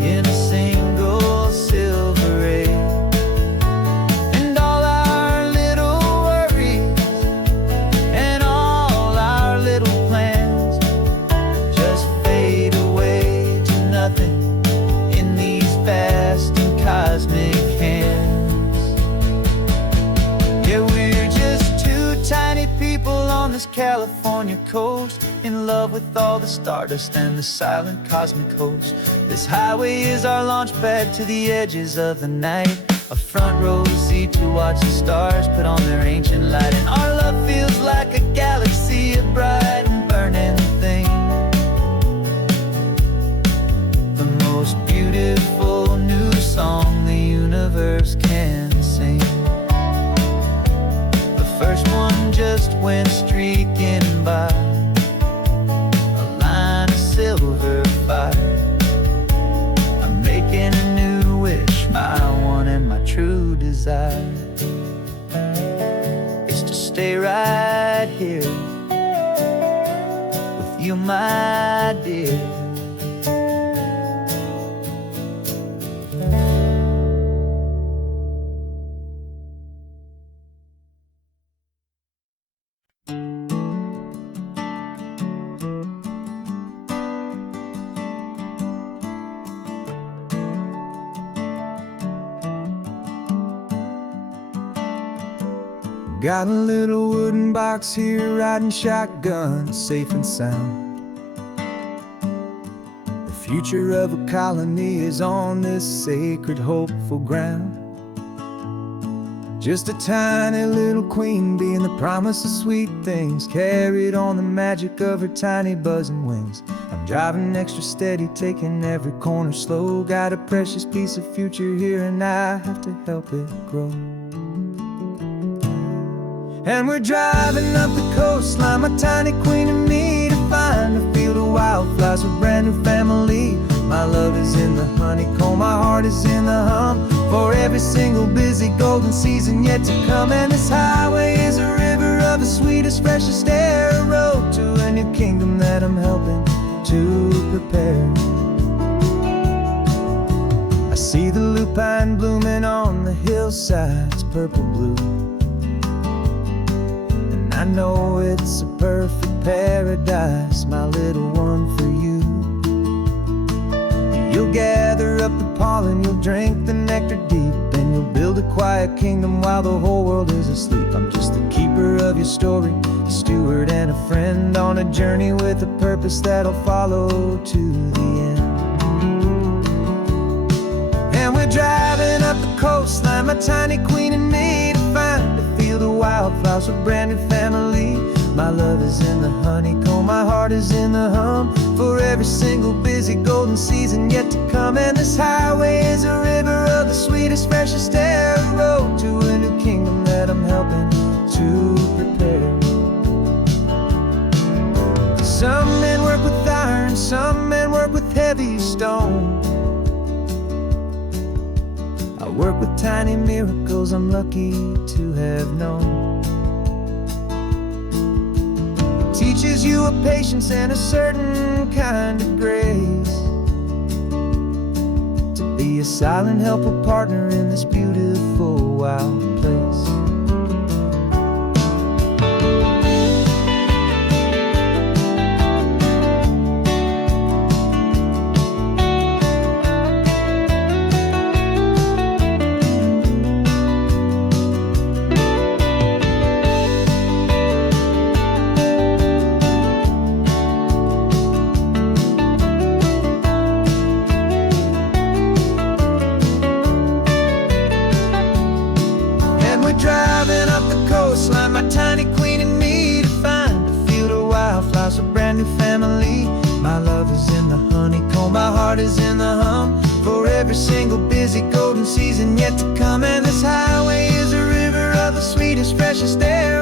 in a single silver ray. And all our little worries and all our little plans just fade away to nothing in these vast and cosmic hands. Yeah, we're just two tiny people on this California coast, in love with all the stardust and the silent cosmic host. This highway is our launch pad to the edges of the night, a front row seat to watch the stars put on their ancient light. And our love feels like a galaxy, a bright and burning thing, the most beautiful new song the universe can sing. The first one just went streaking by, a line of silver fire. I'm making a new wish, my one and my true desire is to stay right here with you, my dear. Got a little wooden box here, riding shotgun, safe and sound. The future of a colony is on this sacred, hopeful ground. Just a tiny little queen bee and the promise of sweet things, carried on the magic of her tiny buzzing wings. I'm driving extra steady, taking every corner slow. Got a precious piece of future here and I have to help it grow. And we're driving up the coastline, my tiny queen and me, to find a field of wildflowers with brand new family. My love is in the honeycomb, my heart is in the hum. For every single busy golden season yet to come. And this highway is a river of the sweetest, freshest air, a road to a new kingdom that I'm helping to prepare. I see the lupine blooming on the hillsides, purple blue, and I know it's a perfect paradise, my little one, for you. You'll gather up the pollen, you'll drink the nectar deep, and you'll build a quiet kingdom while the whole world is asleep. I'm just the keeper of your story, a steward and a friend on a journey with a purpose that'll follow to the end. And we're driving up the coastline, my tiny queen and me, to find a field of wildflowers with brand new family. My love is in the honeycomb, my heart is in the hum. For every single busy golden season yet to come. And this highway is a river of the sweetest, freshest air, a road to a new kingdom that I'm helping to prepare. Some men work with iron, some men work with heavy stone. I work with tiny miracles I'm lucky to have known. Teaches you a patience and a certain kind of grace, to be a silent, helpful partner in this beautiful, wild place. Driving up the coastline, my tiny queen and me, to find a field of wildflowers, a brand new family. My love is in the honeycomb, my heart is in the hum. For every single busy golden season yet to come. And this highway is a river of the sweetest, freshest air,